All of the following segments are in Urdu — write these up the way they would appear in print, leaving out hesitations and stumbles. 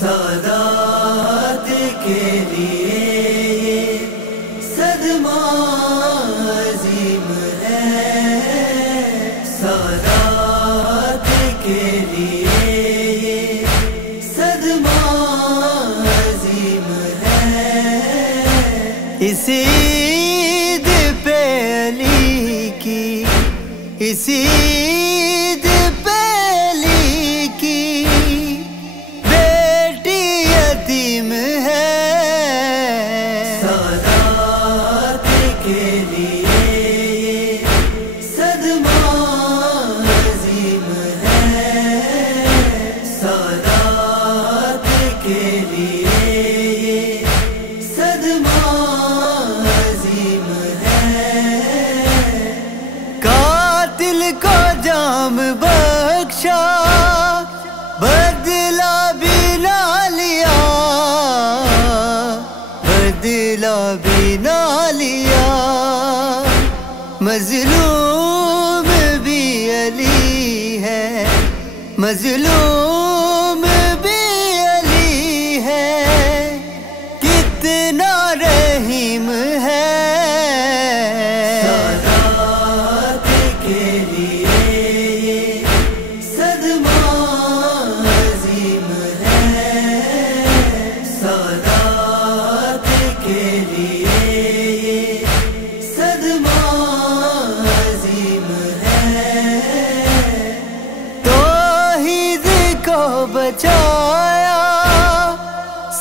سادات کے لیے صدمہ عظیم ہے، سادات کے لیے صدمہ عظیم ہے، اس عید پہ علی کی، اس عید پہ علی کی بیٹی یتیم ہے، سادات کے لیے صدمہ عظیم ہے، سادات کے لیے صدمہ عظیم ہے، قاتل کو جام بخشا بدلہ بھی نہ لیا، بدلہ بھی نہ لیا، مظلوم بھی علی ہے، مظلوم بھی علی ہے، کتنا رحیم ہے، سادات کے لیے صدمہ عظیم ہے، سادات کے لیے صدمہ عظیم ہے، توحید کو بچایا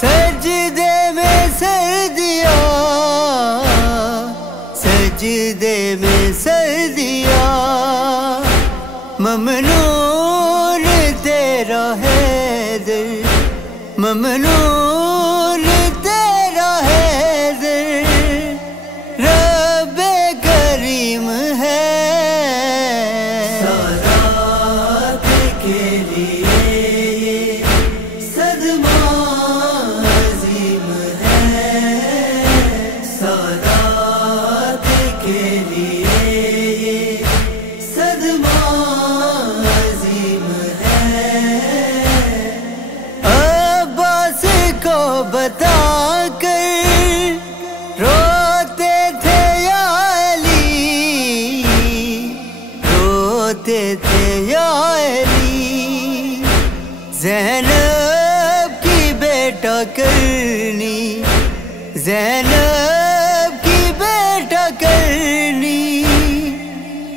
سجدے میں سر دیا، سجدے میں سر دیا، ممنون تیرا حیدر، ممنون تیرا حیدر، رب کریم ہے، سادات کے لیے صدمہ عظیم ہے، سادات کے لیے صدمہ عظیم ہے، عباس کو بتا کر روتے تھے یا علی، روتے تھے یا علی، زینب کی بیٹا کرنی، زینب کی بیٹا کرنی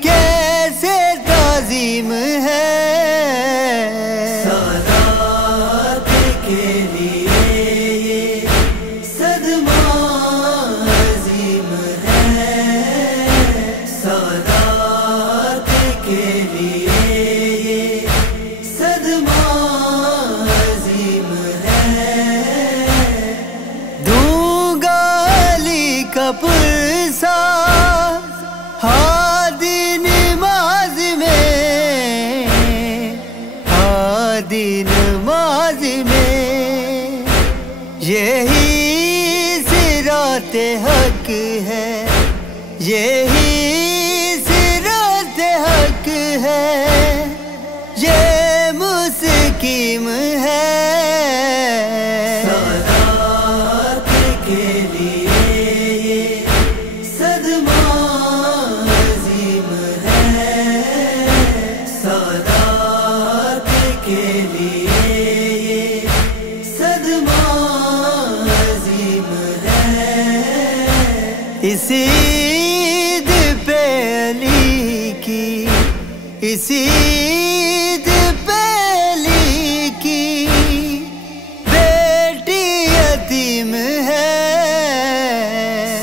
کیسے تعظیم ہے، سادات کے لیے صدمہ عظیم ہے، سادات کے لیے صدمہ عظیم ہے، دوں گا علی کا پرسا ہادی نماز میں، ہادی نماز میں، یہی صراط حق ہے، یہی صراط حق ہے، یہ مستقیم ہے، سادات کے لیے صدمہ عظیم ہے، سادات کے لیے، صدمہ عظیم ہے، اس عید پہ علی کی، اس عید پہ علی کی بیٹی یتیم ہے،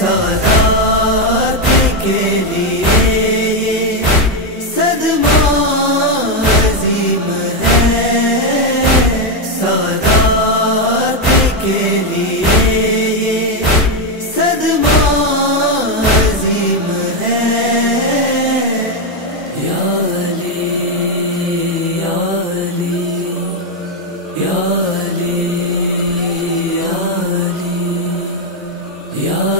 سادات کے لیے صدمہ عظیم ہے، یا